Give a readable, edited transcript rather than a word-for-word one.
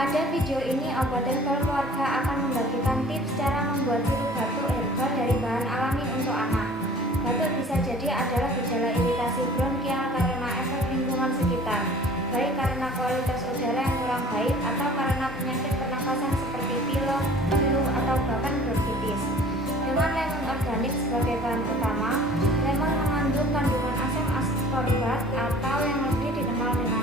Pada video ini, Obat Herbal Keluarga akan membagikan tips cara membuat sirup batuk herbal dari bahan alami untuk anak. Batuk bisa jadi adalah gejala iritasi bronkial karena efek lingkungan sekitar, baik karena kualitas udara yang kurang baik atau karena penyakit pernapasan seperti pilek, flu, atau bahkan bronkitis. Dengan lemon organik sebagai bahan utama, lemon mengandung kandungan asam askorbat atau yang lebih dikenal dengan